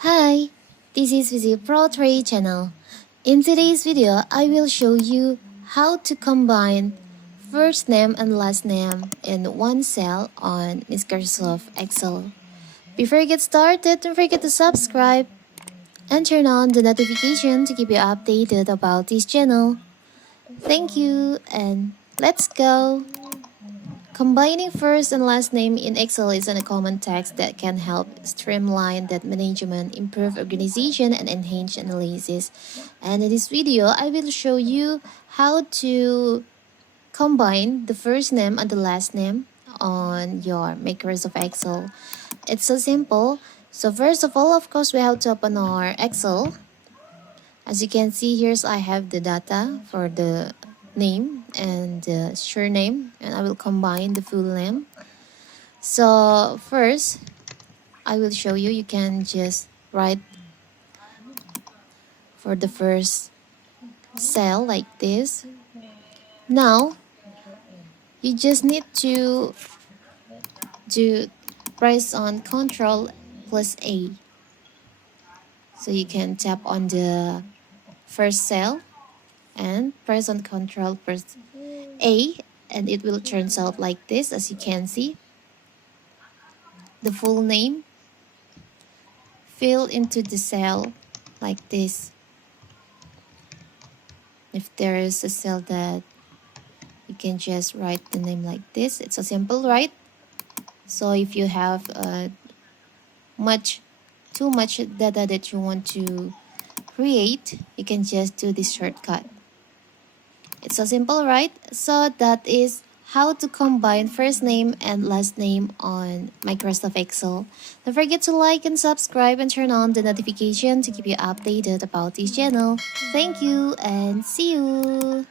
Hi, this is Visit Pro Trade channel. In today's video, I will show you how to combine first name and last name in one cell on Microsoft Excel. Before you get started, don't forget to subscribe and turn on the notification to keep you updated about this channel. Thank you and let's go! Combining first and last name in Excel is a common task that can help streamline that management, improve organization, and enhance analysis. And in this video, I will show you how to combine the first name and the last name on your Microsoft Excel. It's so simple. So first of all, of course, we have to open our Excel. As you can see, here I have the data for the name and the surname, and I will combine the full name. So first, I will show you. You can just write for the first cell like this. Now, you just need to press on Control plus A. So you can tap on the first cell and press on Control plus A, and it will turn out like this. As you can see, the full name fill into the cell like this. If there is a cell that you can just write the name like this, it's so simple, right? So if you have too much data that you want to create, you can just do this shortcut. It's so simple, right? So that is how to combine first name and last name on Microsoft Excel. Don't forget to like and subscribe and turn on the notification to keep you updated about this channel. Thank you and see you!